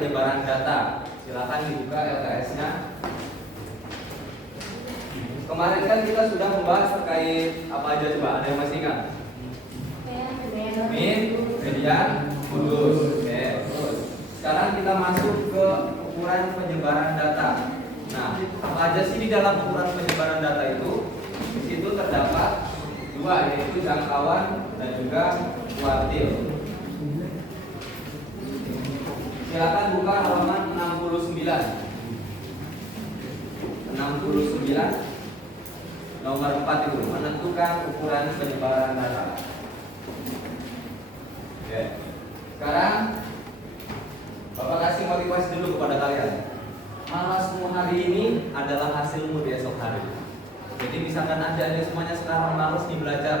penyebaran data. Silakan dibuka LKS-nya. Kemarin kan kita sudah membahas terkait apa aja, coba ada yang masih ingat? Min, median, modus. Oke, terus sekarang kita masuk ke ukuran penyebaran data. Nah, apa aja sih di dalam ukuran penyebaran data itu? Di situ terdapat dua, yaitu jangkauan dan juga kuartil. Silakan buka halaman 69. 69 nomor 4 itu menentukan ukuran penyebaran data. Oke. Sekarang Bapak kasih motivasi dulu kepada kalian. Malasmu hari ini adalah hasilmu di esok hari. Jadi misalkan adik-adik semuanya sekarang malas nih belajar,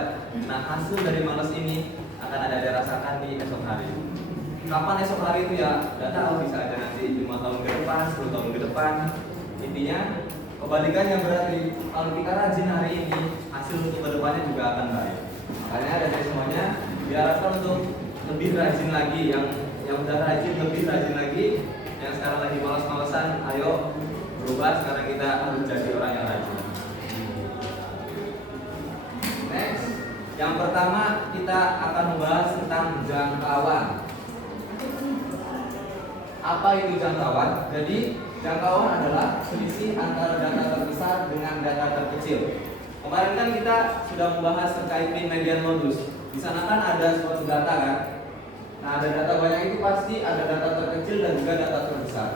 nah hasil dari malas ini akan ada dirasakan di esok hari. Kapan esok hari itu ya? Tidak tahu, bisa aja nanti 5 tahun ke depan, 10 tahun ke depan. Intinya kebalikannya berarti kalau kita rajin hari ini, hasil untuk kedepannya juga akan baik. Makanya adik-adik semuanya diharapkan untuk lebih rajin lagi, yang udah rajin lebih rajin lagi, yang sekarang lagi malas-malesan, ayo berubah. Sekarang kita harus jadi orang yang rajin. Next, yang pertama kita akan membahas tentang jangkauan. Apa itu jangkauan? Jadi jangkauan adalah selisih antara data terbesar dengan data terkecil. Kemarin kan kita sudah membahas terkait min, median, modus. Di sana kan ada suatu data kan. Nah, ada data banyak itu pasti ada data terkecil dan juga data terbesar.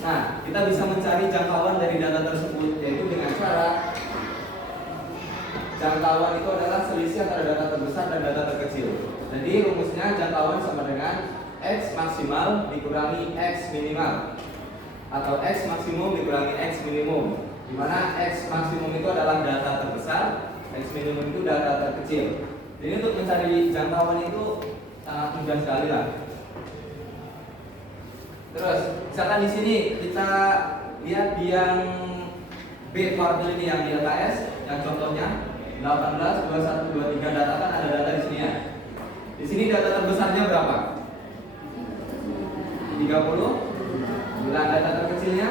Nah, kita bisa mencari jangkauan dari data tersebut, yaitu dengan cara jangkauan itu adalah selisih antara data terbesar dan data terkecil. Jadi rumusnya jangkauan sama dengan X maksimal dikurangi X minimal, atau X maksimum dikurangi X minimum, di mana X maksimum itu adalah data terbesar, X minimum itu data terkecil. Jadi untuk mencari jangkauan itu sangat mudah sekali lah. Terus misalkan di sini kita lihat di yang B kuartil ini yang di LKS, yang contohnya 18, 21, 23 data kan ada data di sini ya. Di sini data terbesarnya berapa? 30. Bila data terkecilnya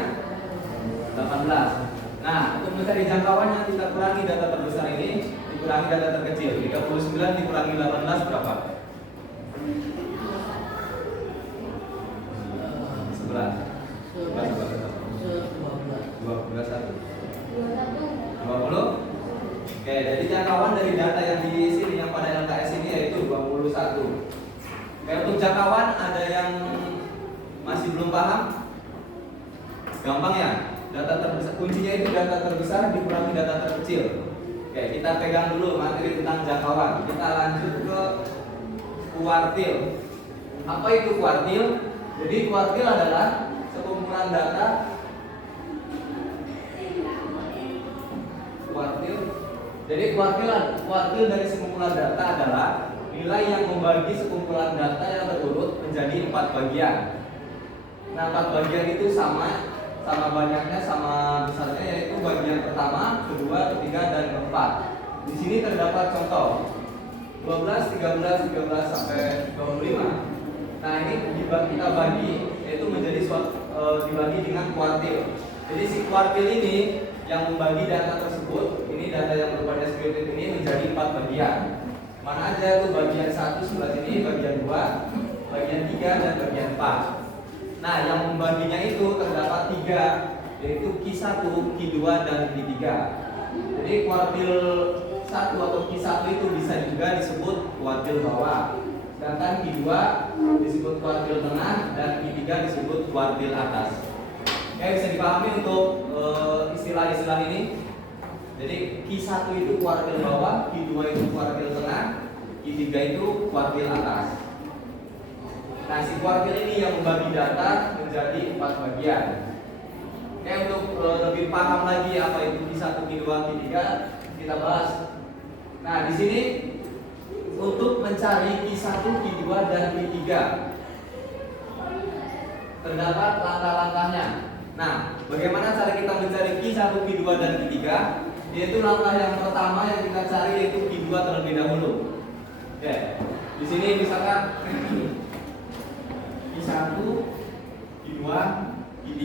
18. Nah, untuk mencari jangkauannya kita kurangi data terbesar ini dikurangi data terkecil. 39 dikurangi 18 berapa? 11. 20. Oke, jadi jangkauan dari data yang di sini yang pada LKS ini yaitu 21. Oke, untuk jangkauan ada yang masih belum paham? Gampang ya? Data terbesar, kuncinya itu data terbesar dikurangi data terkecil. Oke, kita pegang dulu materi tentang jangkauan. Kita lanjut ke kuartil. Apa itu kuartil? Jadi kuartil adalah sekumpulan data. Kuartil. Jadi kuartil dari sekumpulan data adalah nilai yang membagi sekumpulan data yang terurut menjadi 4 bagian. Nah, 4 bagian itu sama banyaknya, sama besarnya, yaitu bagian pertama, kedua, ketiga, dan keempat. Di sini terdapat contoh 12, 13, 13 sampai 25. Nah, ini kita bagi, yaitu menjadi dibagi dengan kuartil. Jadi si kuartil ini yang membagi data tersebut, ini data yang berupa deskriptif ini menjadi 4 bagian. Mana aja itu bagian 1 sebelah sini, bagian 2, bagian 3, dan bagian 4. Nah, yang membaginya itu terdapat 3, yaitu Q1, Q2, dan Q3. Jadi kuartil 1 atau Q1 itu bisa juga disebut kuartil bawah. Sedangkan Q2 disebut kuartil tengah dan Q3 disebut kuartil atas. Oke, bisa dipahami untuk istilah-istilah ini. Jadi Q1 itu kuartil bawah, Q2 itu kuartil tengah, Q3 itu kuartil atas. Nah, si kuartil ini yang membagi data menjadi 4 bagian. Oke, untuk lebih paham lagi apa itu Q1, Q2, Q3, kita bahas. Nah, di sini untuk mencari Q1, Q2, dan Q3 terdapat langkah-langkahnya. Nah, bagaimana cara kita mencari Q1, Q2, dan Q3? Yaitu langkah yang pertama yang kita cari yaitu Q2 terlebih dahulu. Oke, di sini misalkan Q1, Q2,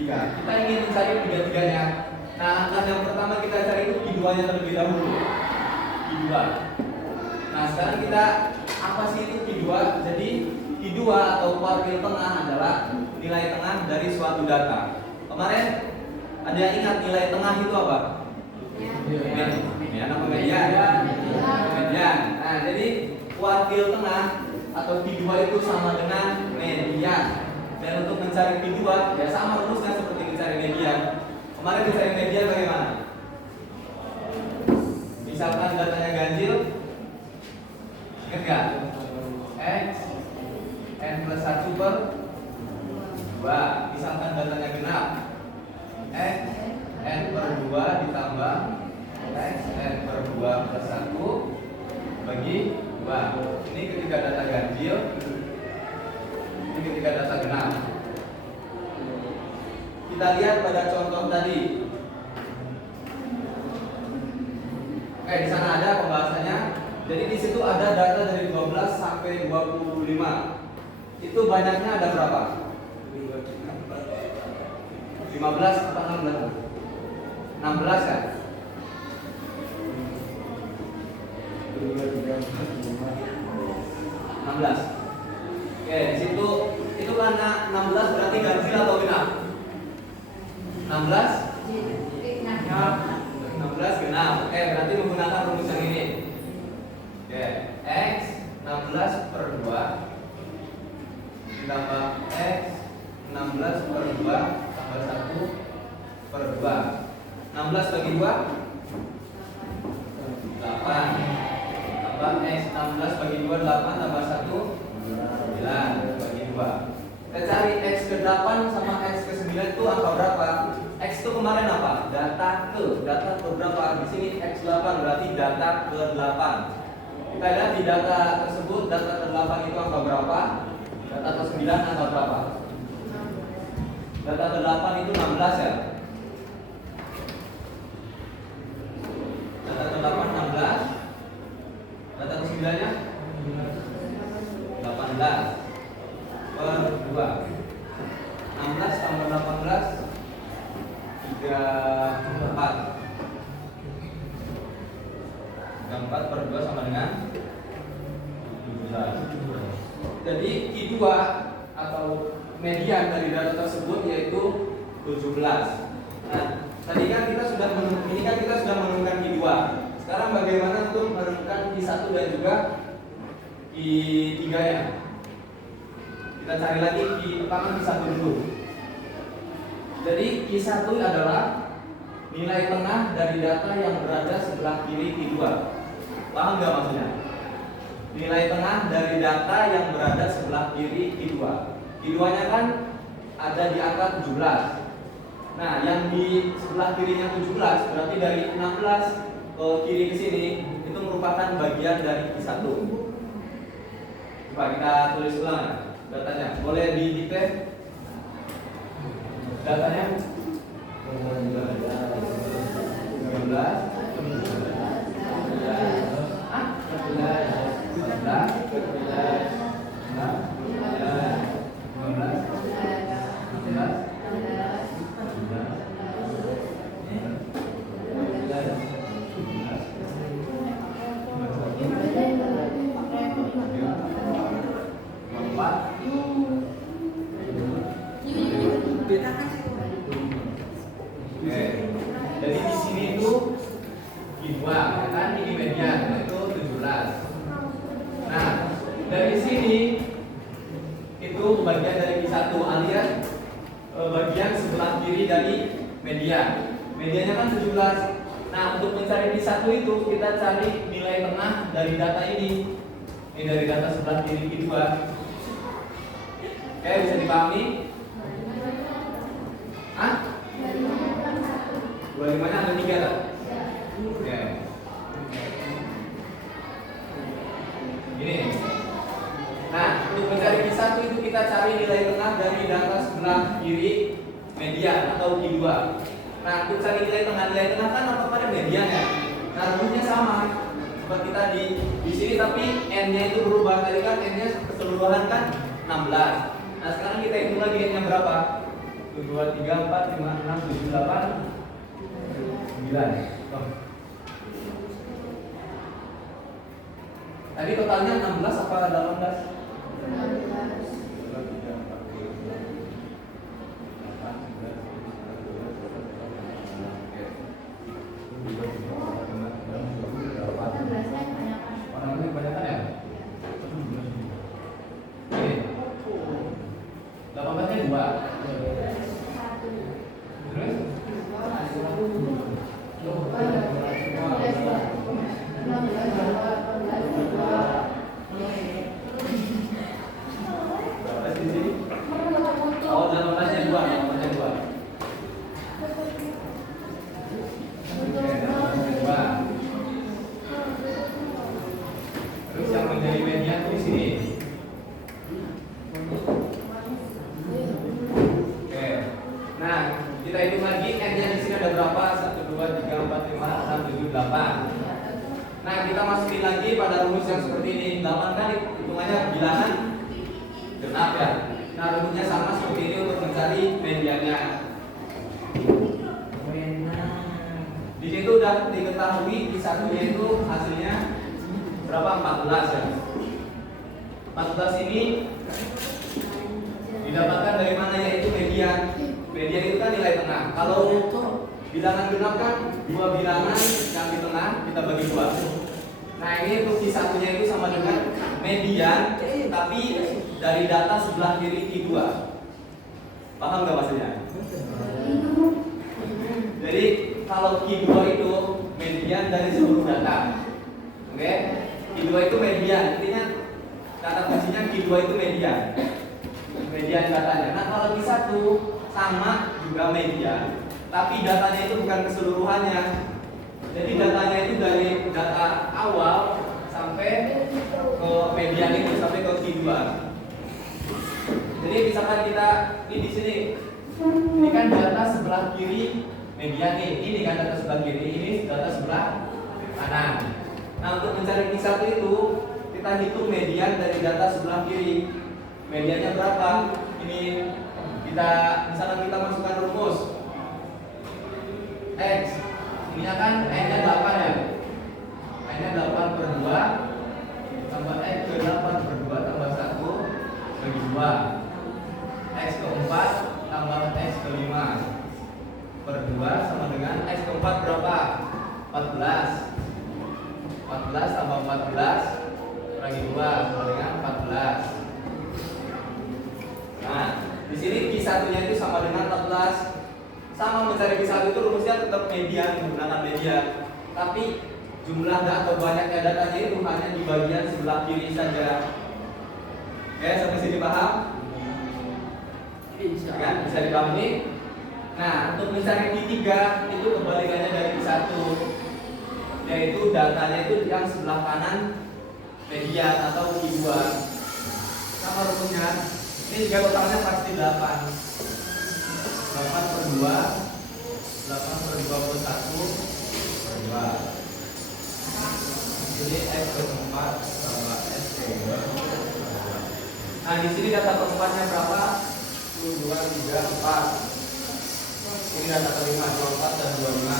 3. Kita ingin mencari tiga-tiganya. Nah, angka yang pertama kita cari itu Q2-nya terlebih dahulu. Q2. Nah, sekarang kita apa sih itu Q2? Jadi Q2 atau kuartil tengah adalah nilai tengah dari suatu data. Kemarin ada yang ingat nilai tengah itu apa? Median apa median? Median. Nah, jadi kuartil tengah atau Q2 itu sama dengan median. Dan untuk mencari Q2 ya sama rumusnya seperti mencari median. Kemarin mencari median bagaimana? Misalkan datanya ganjil, ingat nggak? X n plus 1 per 2. Misalkan datanya genap, X n per 2 ditambah X n per 2 plus 1 bagi 2. Ini ketika data ganjil, ini ketika data genap. Kita lihat pada contoh tadi. Oke, di sana ada pembahasannya. Jadi di situ ada data dari 12 sampai 25. Itu banyaknya ada berapa? 15 atau 16? 16 kan? 16. Oke, di situ itu karena 16 berarti ganjil atau genap? 16 genap. Oke, berarti menggunakan rumus yang ini. Oke, X 16 per 2 ditambah X 16 per 2 tambah 1 per 2. 16 bagi 2 8 tambah X 16 bagi 2 8 tambah 1 9 bagi 2. Kita cari X ke 8 sama X ke 9 itu angka berapa? X itu kemarin apa? Data ke berapa? Di sini X8 berarti data ke 8. Kita lihat di data tersebut data ke 8 itu angka berapa? Data ke 9 angka berapa? Data ke 8 itu 16 ya. Data ke 8 16. Data ke 9-nya 18 per 2. 16 tambah 18 34. 34 per 2 sama dengan 17. Jadi Q2 atau median dari data tersebut yaitu 17. Nah, tadi kan kita sudah menemukan Q2. Sekarang bagaimana untuk menemukan Q1 dan juga Q3-nya? Kita cari lagi Q1 dulu. Jadi Q1 adalah nilai tengah dari data yang berada sebelah kiri Q2. Paham nggak maksudnya? Nilai tengah dari data yang berada sebelah kiri Q2. Q2-nya kan ada di angka 17. Nah, yang di sebelah kirinya 17 berarti dari 16 ke kiri ke sini itu merupakan bagian dari Q1. Coba kita tulis ulang ya datanya. Boleh didikte datanya? Jadi di sini itu Q2, kan ini median itu 17. Nah, dari sini itu bagian dari Q1 alias bagian sebelah kiri dari median. Mediannya kan 17. Nah, untuk mencari Q1 itu kita cari nilai tengah dari data ini. Ini dari data sebelah kiri Q2. Oke, bisa dipahami? Hah? 25-nya ada 3 tak? Oke. Gini. Nah, untuk mencari Q1 itu kita cari nilai tengah dari data sebelah kiri median atau Q2. Nah, untuk cari nilai tengah kan apa pada median ya? Nah, rumusnya sama seperti tadi. Di sini tapi n-nya itu berubah. Tadi kan n-nya keseluruhan kan 16. Nah, sekarang kita hitung lagi n-nya berapa? 2, 3, 4, 5, 6, 7, 8, 9. Tadi totalnya 16 apa 18? 16. Orangnya kebanyakan ya? Oke. 18-nya 2. Terus? Berapa sih di sini? Oh, 18-nya 2, 18-nya 2. Terus yang menjadi median di sini. Oke. Nah, kita hitung lagi n-nya di sini ada berapa? 1 2 3 4 5 6 7 8. Nah, kita masukin lagi pada rumus yang seperti ini. 8 kan hitungannya bilangan genap ya. Nah, rumusnya sama seperti ini untuk mencari mediannya. Di situ udah diketahui di satunya itu hasilnya berapa? 14 ya. 14 ini didapatkan dari mana, yaitu median. Median itu kan nilai tengah. Kalau bilangan genap kan dua bilangan yang di tengah kita bagi dua. Nah, ini untuk di satunya itu sama dengan median, tapi dari data sebelah kiri Q2. Paham nggak maksudnya? Jadi kalau Q2 itu median dari seluruh data. Oke? Q2 itu median, intinya kata kuncinya Q2 itu median. Median datanya. Nah, kalau Q1 sama juga median, tapi datanya itu bukan keseluruhannya. Jadi datanya itu dari data awal sampai ke median itu, sampai ke Q2. Jadi misalkan kita ini di sini, ini kan data sebelah kiri median nih, ini kan data sebelah kiri, ini data sebelah kanan. Nah, untuk mencari Q1 itu kita hitung median dari data sebelah kiri. Mediannya berapa? Ini kita misalkan kita masukkan rumus X. Ini kan N-nya 8 ya. N-nya 8 per 2 tambah X ke 8 per 2 tambah 1 bagi 2. X ke 4 tambah X ke 5 per 2 sama dengan X ke 4 berapa? 14. 14 tambah 14 bagi 2 sama dengan 14. Nah, di sini Q1-nya itu sama dengan 14. Sama mencari Q1 itu rumusnya tetap median, menggunakan median. Tapi jumlah atau banyaknya datanya itu hanya di bagian sebelah kiri saja. Oke, sampai sini paham? Kan? Bisa dipahami? Nah, untuk mencari Q3 itu kebalikannya dari Q1, yaitu datanya itu yang sebelah kanan median atau Q2. Sama rumusnya. Ini juga totalnya pasti 8. 8 per 2 8 per 21 per 2. Jadi X ke 4 tambah X ke 2. Nah, di sini data keempatnya berapa? 1, 2, 3, 4. Ini data kelima, 24 dan 25.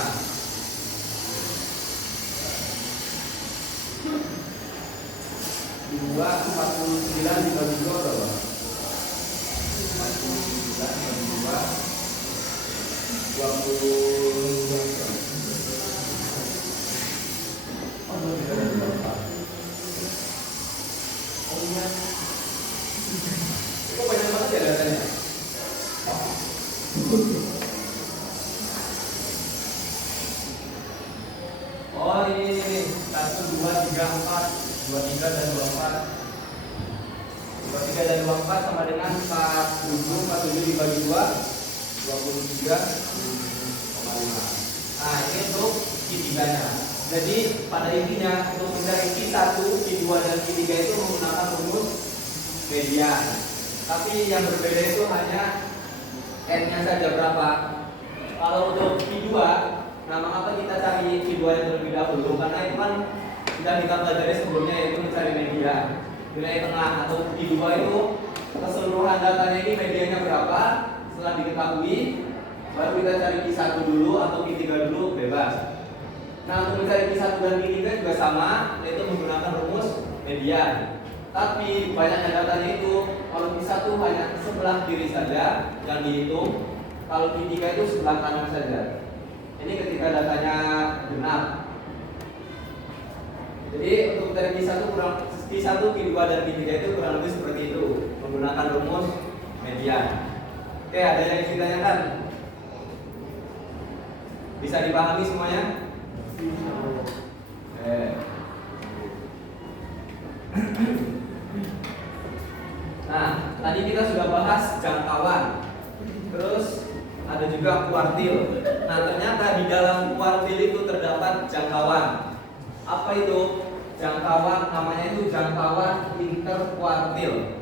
49 dibagi 2 berapa? 49 dibagi 2 20. Oh, tidak ada berapa? Oh iya. Kok banyak banget ya datanya? Oh, ini 1, 2, 3, 4, 23 dan 24. 23 dan 24 sama dengan 47 dibagi 2 23,5. Nah, ini untuk Q3-nya. Jadi pada intinya untuk mencari Q1, Q2 dan Q3 itu menggunakan rumus median. Tapi yang berbeda itu hanya N-nya saja berapa. Kalau untuk Q2, nah mengapa kita cari Q2 yang terlebih dahulu? Karena itu kan sudah kita pelajari sebelumnya, yaitu mencari median. Nilai tengah atau Q2 itu keseluruhan datanya ini mediannya berapa. setelah diketahui, baru kita cari Q1 dulu atau Q3 dulu, bebas. Nah, untuk mencari Q1 dan Q3 juga sama, yaitu menggunakan rumus median. Tapi banyaknya datanya itu, kalau Q1 hanya sebelah kiri saja yang dihitung, kalau Q3 itu sebelah kanan saja. Ini ketika datanya genap. Jadi untuk mencari Q1, Q2 dan Q3 itu kurang lebih seperti itu, menggunakan rumus median. Oke, ada yang ditanyakan? Bisa dipahami semuanya? Oke. Nah, tadi kita sudah bahas jangkauan. Terus ada juga kuartil. Nah, ternyata di dalam kuartil itu terdapat jangkauan. Apa itu? Jangkauan, namanya itu jangkauan interkuartil.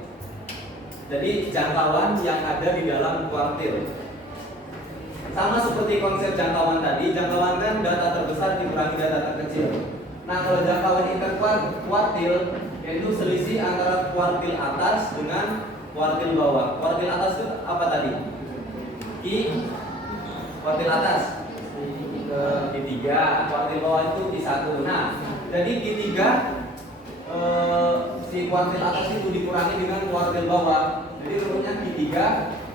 Jadi jangkauan yang ada di dalam kuartil. Sama seperti konsep jangkauan tadi, jangkauan kan data terbesar dikurangi data terkecil. Nah, kalau jangkauan interkuartil yaitu selisih antara kuartil atas dengan kuartil bawah. Kuartil atas itu apa tadi? Kuartil atas Q3, kuartil bawah itu Q1. Nah, jadi Q3 si kuartil atas itu dikurangi dengan kuartil bawah. Jadi rumusnya Q3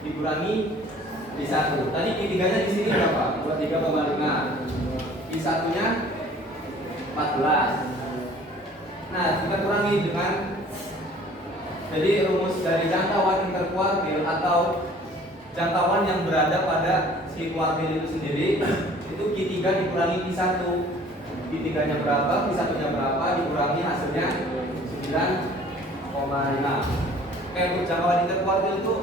dikurangi Q1. Tadi Q3-nya di sini berapa? 23,5. Q1-nya 14. Nah, kita kurangi dengan, jadi rumus dari jangkauan interkuartil atau jangkauan yang berada pada si kuartil itu sendiri, itu Q3 dikurangi Q1. Q3-nya berapa, Q1-nya berapa, dikurangi hasilnya 9,5. Oke, untuk jangkauan interkuartil itu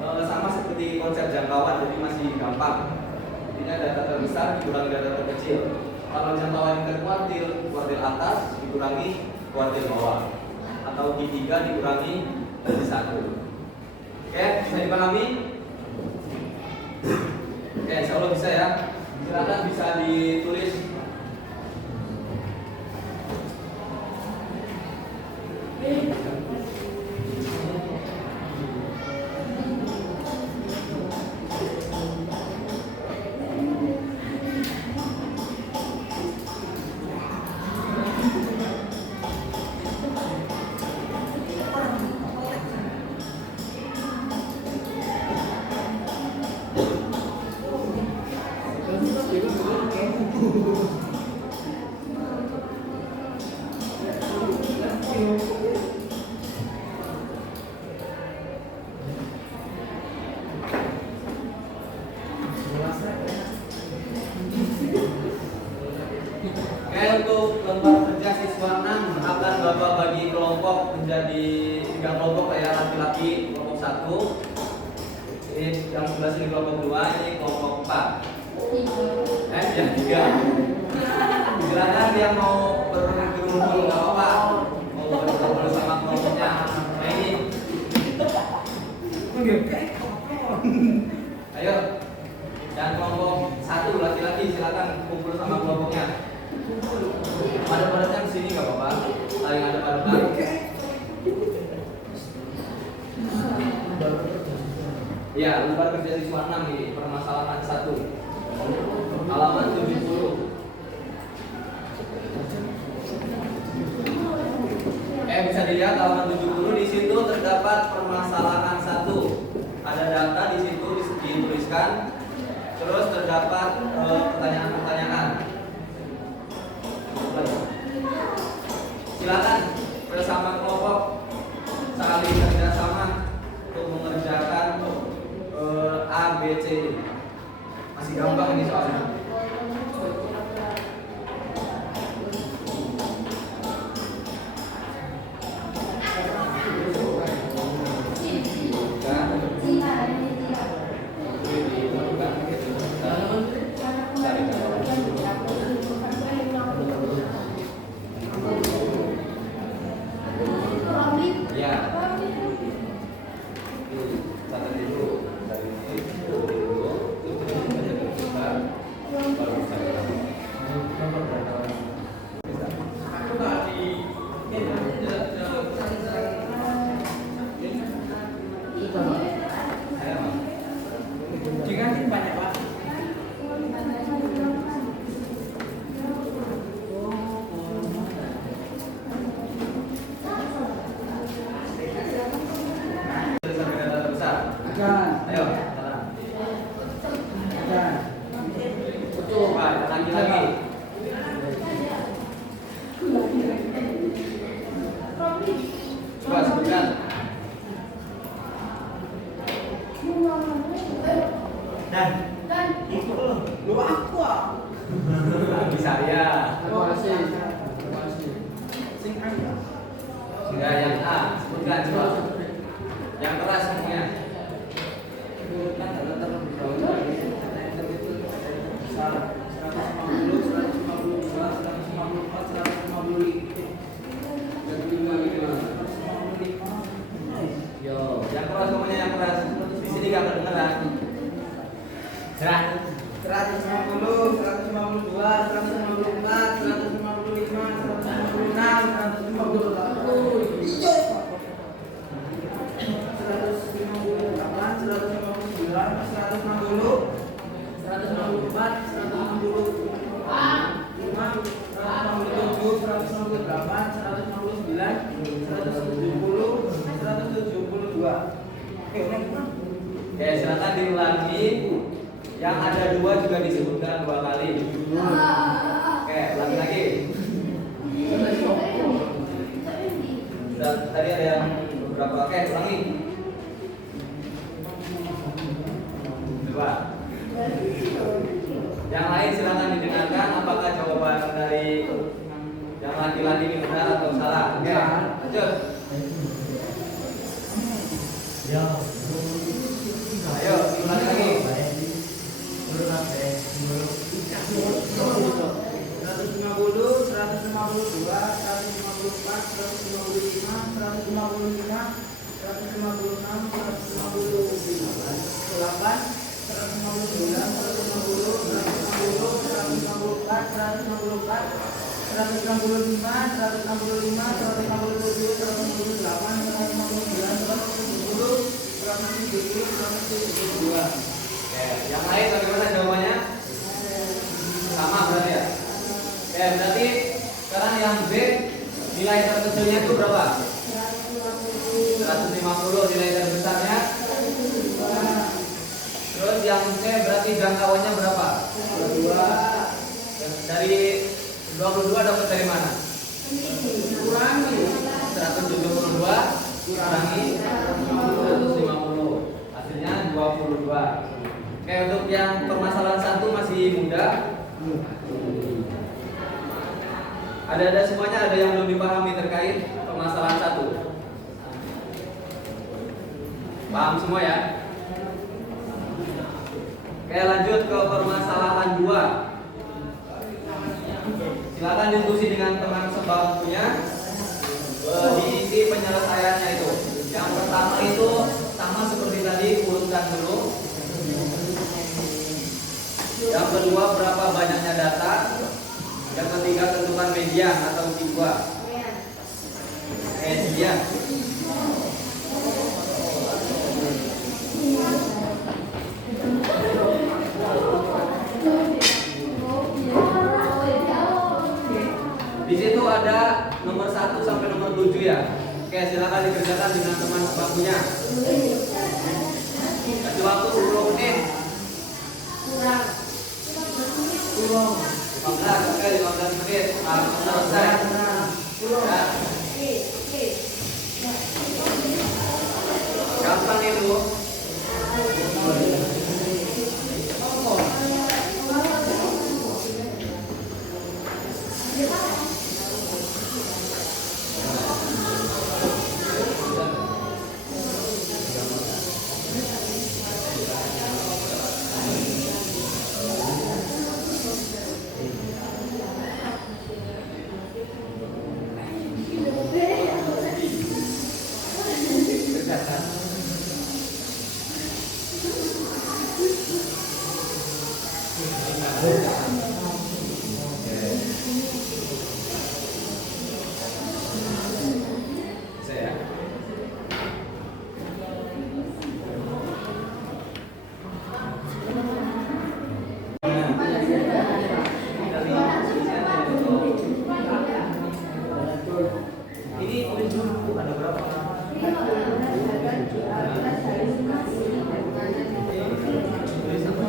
sama seperti konsep jangkauan, jadi masih gampang. Intinya data terbesar dikurangi data terkecil. Kalau jangkauan interkuartil, kuartil atas dikurangi kuartil bawah, atau Q3 dikurangi Q1. Oke, bisa dipahami? Oke, insya Allah bisa ya. Silakan bisa ditulis. Untuk lembar kerja siswa 6 akan Bapak bagi kelompok menjadi 3 kelompok ya, laki-laki kelompok 1. Ini yang sebelah sini kelompok 2, ini kelompok 4. Yang 3. Silakan yang mau berkumpul nggak apa-apa, mau berkumpul sama kelompoknya. Nah ini. Ayo, yang kelompok 1 laki-laki silakan kumpul sama kelompoknya. Ada-adanya di sini nggak apa-apa, saling ada-ada. Ya, lembar kerja siswa 6 ini permasalahan 1, halaman 70. Bisa dilihat halaman 70, di situ terdapat permasalahan 1. Ada data di situ dituliskan, terus terdapat pertanyaan-pertanyaan. Silakan bersama kelompok saling kerjasama untuk mengerjakan A, B, C. Masih gampang ini soalnya. Dan Lu aku ah. bisa ya. Sing aja. Sudah yang A, sebutkan coba. Yang keras semuanya. Yo, yang keras semuanya yang keras. Di sini gak kedengeran. Gerak. 150, 152, 154, 155, 172. Oke, silakan diulangi. Yang ada dua juga disebutkan 2 kali. Oke, ulangi lagi. Tadi ada yang beberapa. Oke, ulangi. Coba. Yang lain silakan didengarkan apakah jawaban dari yang laki-laki ini benar atau salah. Oke, lanjut. Ayo, diulangi lagi. 150, 152, 154, 155, 155, 156, 158, 159, 160, 154, 155, 167, 168, 170, 172. Oke, yang lain bagaimana jawabannya? Sama berarti ya? Oke, berarti sekarang yang B nilai terkecilnya itu berapa? 150 nilai terbesarnya. Terus yang C berarti jangkauannya berapa? 22. Dari 22 dapat dari mana? Kurangi 172 kurangi 150. Hasilnya 22. Oke, untuk yang permasalahan 1 masih mudah. Ada semuanya, ada yang belum dipahami terkait permasalahan 1. Paham semua ya? Oke, lanjut ke permasalahan 2. Silakan diskusi dengan teman sebangkunya. Diisi penyelesaiannya itu. Yang pertama itu sama seperti tadi, urutkan dulu. Yang kedua, berapa banyaknya data. Yang ketiga, tentukan median atau Q2. Median. Di situ ada nomor 1 sampai nomor 7 ya. Oke, silakan dikerjakan dengan teman sebangkunya. Kasih waktu 10 menit. Kurang. 15, oke, 15 menit. Harus selesai. Ya. Gampang itu. Saya. Ini tulis dulu ada berapa? Tulis apa?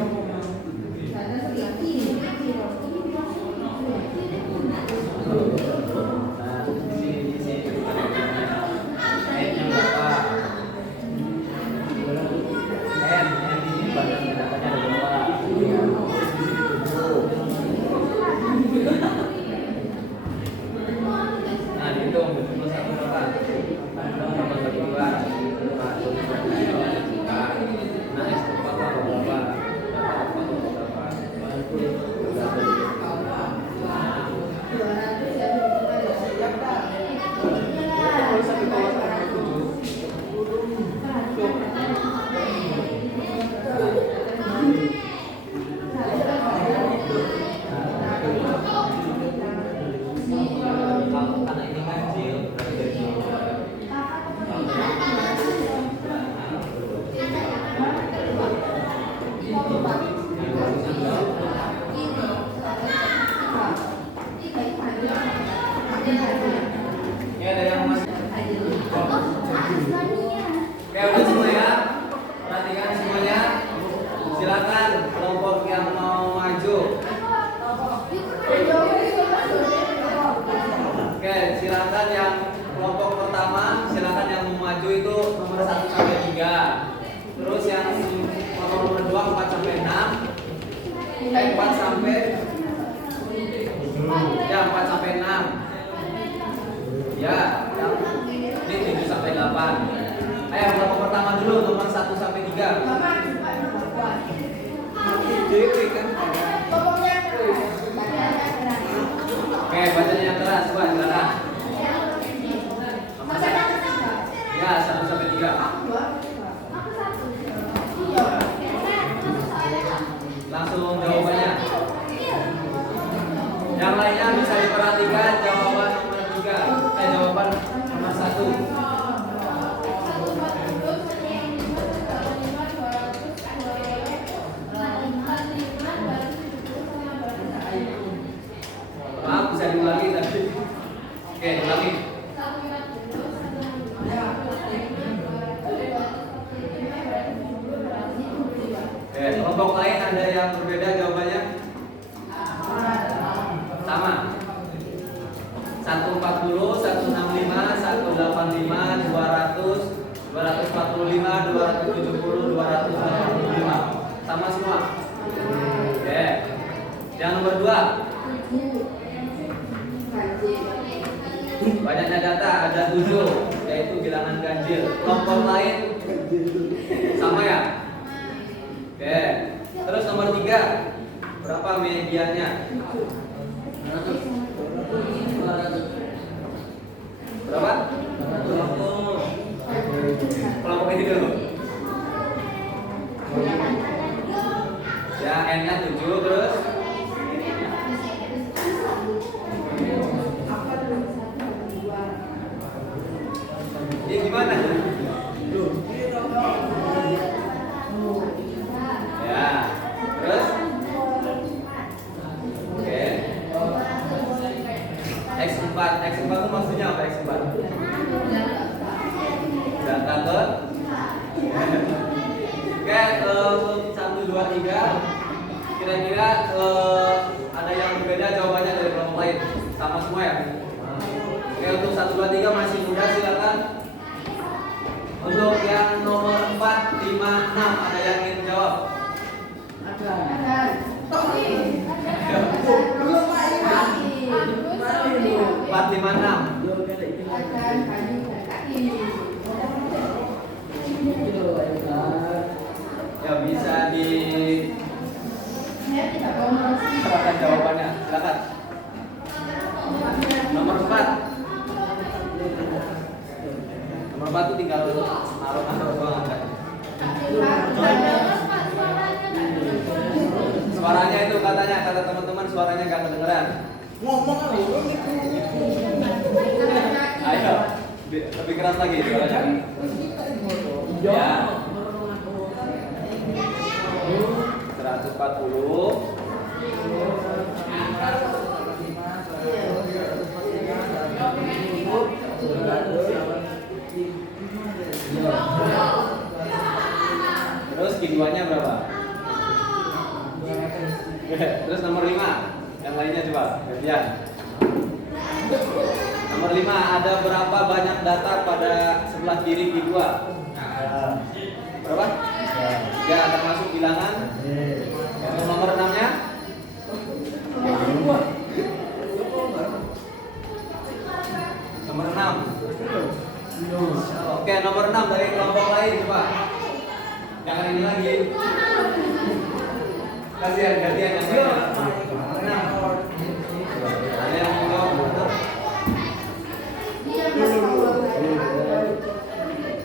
4 sampai ya 4 sampai 6. Ya, ini 7 sampai 8. Ayo kelompok pertama dulu, nomor 1 sampai 3. Oke, bacanya yang keras, coba silakan. Ya, 1 sampai 3. Langsung jawabannya. Yang lainnya bisa diperhatikan jawaban nomor 3. Jawaban nomor 1. Maaf, bisa diulangi tadi. Oke, ulangi. Oke, kelompok lain ada yang berbeda jawabannya? Sama. 140, 165, 185, 200, 245, 270, 285. Sama semua. Oke. Yang nomor 2. Banyaknya data ada 7, yaitu bilangan ganjil. Kelompok lain sama ya? Oke. Terus nomor 3. Berapa mediannya? Berapa? Kelompok ini dulu. Ya, N-nya 7 terus. Ini gimana? Ya, terus? Oke. X4 itu maksudnya apa X4? Data ke? Oke, untuk 1, 2, 3 kira-kira ada yang berbeda jawabannya dari kelompok lain? Sama semua ya? Oke, untuk 1, 2, 3 masih mudah, silakan. Untuk yang nomor 4, 5, 6 ada yang ingin jawab? Ada. 4, 5, 6. Ya, bisa di silakan jawabannya, silakan. Nomor 4. Nomor 4 itu tinggal naruh doang kan. Suaranya itu katanya, kata teman-teman suaranya nggak kedengeran. Ngomong Ayo, lebih keras lagi suaranya. Ya. 140. Terus Q2-nya berapa? Terus nomor 5. Yang lainnya coba, gantian. Nomor 5, ada berapa banyak data pada sebelah kiri Q2? Berapa? 3, termasuk bilangan. Yang nomor 6-nya? Nomor 6. Oke, nomor 6 dari kelompok lain coba. Jangan ini lagi. Kasihan gantian yang lainnya. Nomor 6. Ada yang mau jawab?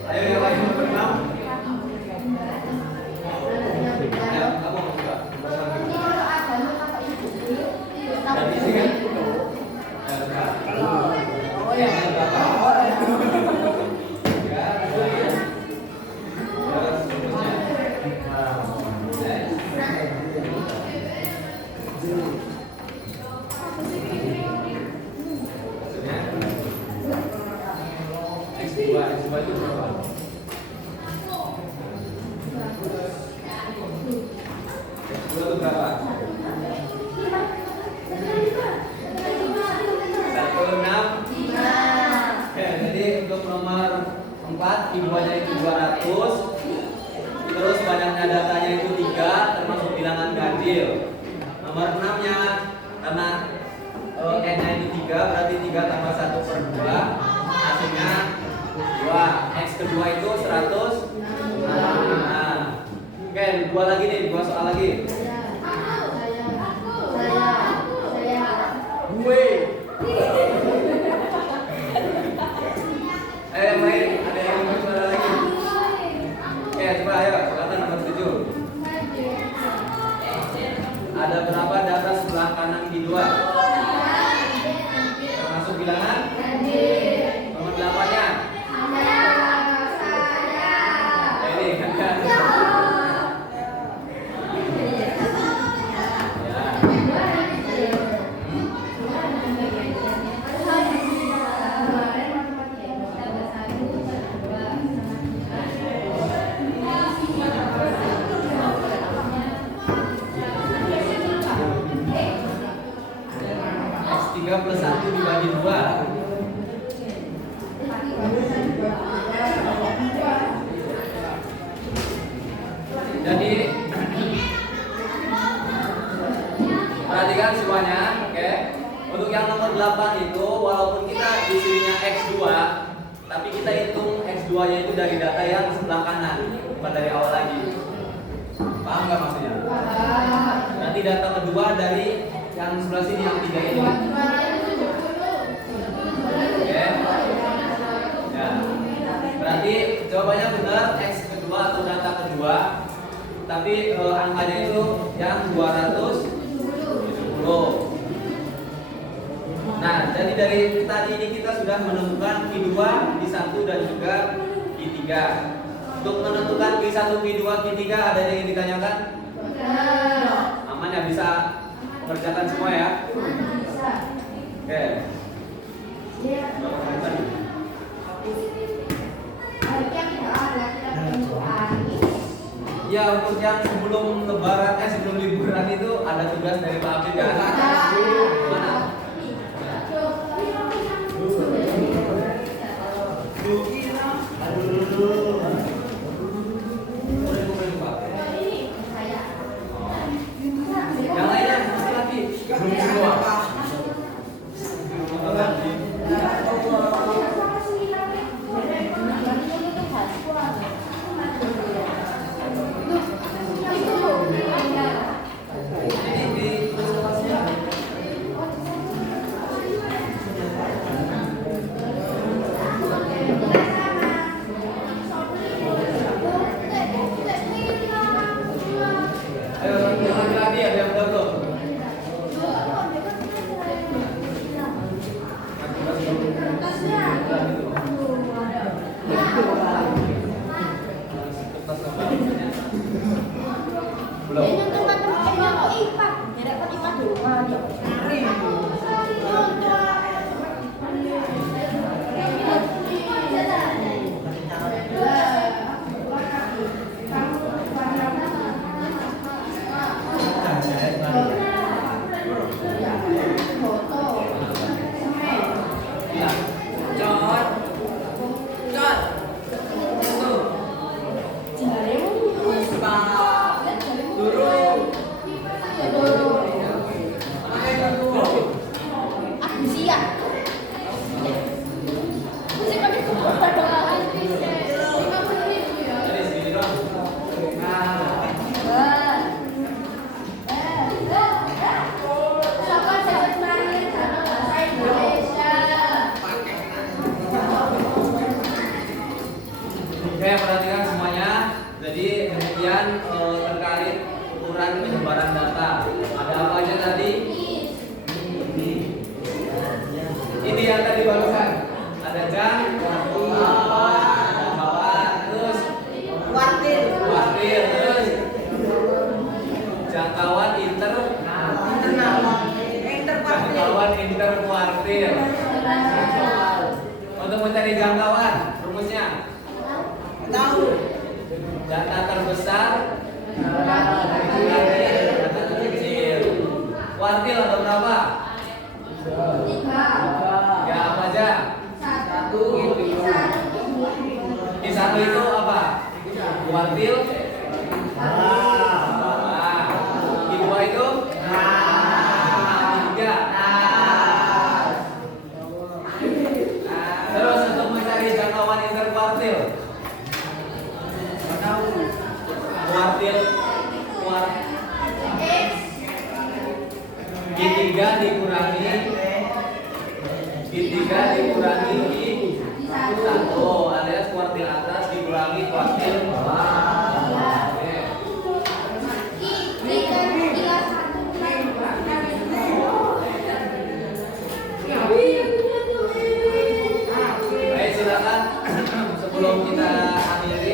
Ayo yang lain nomor 6. Ayo, kamu mau coba. Dan di sini kan? Ya, berapa? Q2-nya itu 200. Terus banyaknya datanya itu 3, termasuk bilangan ganjil. nomor 6-nya karena N-nya itu 3, berarti 3 tambah 1 per 2 hasilnya 2. X kedua itu 100. Nah, oke, 2 lagi nih, 2 soal lagi. Gue. Ayo main, ada yang mau suara lagi? Oke, coba ayo, silakan nomor 7. Ada berapa data sebelah kanan kedua? Termasuk bilangan? Nomor 8-nya? Ini kan. X3 plus 1 dibagi 2. Jadi perhatikan semuanya, oke. Untuk yang nomor 8 itu walaupun kita di sininya X2, tapi kita hitung X2-nya itu dari data yang sebelah kanan, bukan dari awal lagi. Paham nggak maksudnya? Nanti data kedua dari yang sebelah sini yang 3 ini. Oke. Ya. Berarti jawabannya benar X kedua atau data kedua. Tapi angkanya itu yang 270. Nah, jadi dari tadi ini kita sudah menentukan Q2, Q1 dan juga Q3. Untuk menentukan Q1, Q2, Q3 ada yang ingin ditanyakan? Aman ya, bisa mengerjakan semua ya? Oke. Ya, untuk yang sebelum lebaran, sebelum liburan itu ada tugas dari Pak Afid ya? Mana? Yang lainnya masih lagi? Belum semua. Oke, perhatikan semuanya. Jadi demikian terkait ukuran penyebaran data. Ada apa aja tadi? Ini yang tadi barusan. Ada jangkauan, terus kuartil, terus jangkauan jangkauan interkuartil. Untuk mencari jangkauan, rumusnya Tahu. data terbesar data terkecil. Kuartil ada berapa? 3. Ya, apa aja? 1. Q1 itu apa? Kuartil. Q2 itu 3 dikurangi satu alias kuartil atas dikurangi kuartil bawah. Oke. Baik, silakan sebelum kita akhiri